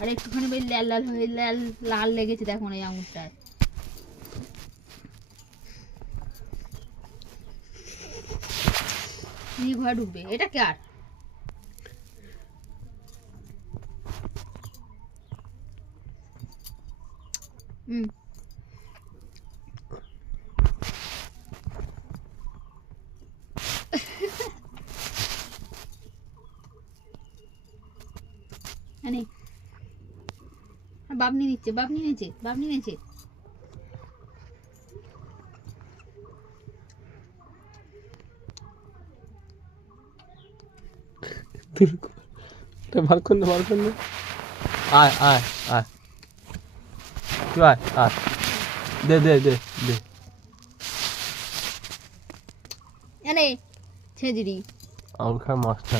আর একটুখানি বেশ লাল লাল হয়ে লাল লাল লেগেছে দেখুন এই আঙুরটায়। ঘরে ঢুকবে এটা কে আর বাবনি নিচ্ছে বাবনি নিয়েছে বাবনি নিয়েছে। balkon ay ay ay ay ay de এনে ছেজড়ি আঙুর খা মাছটা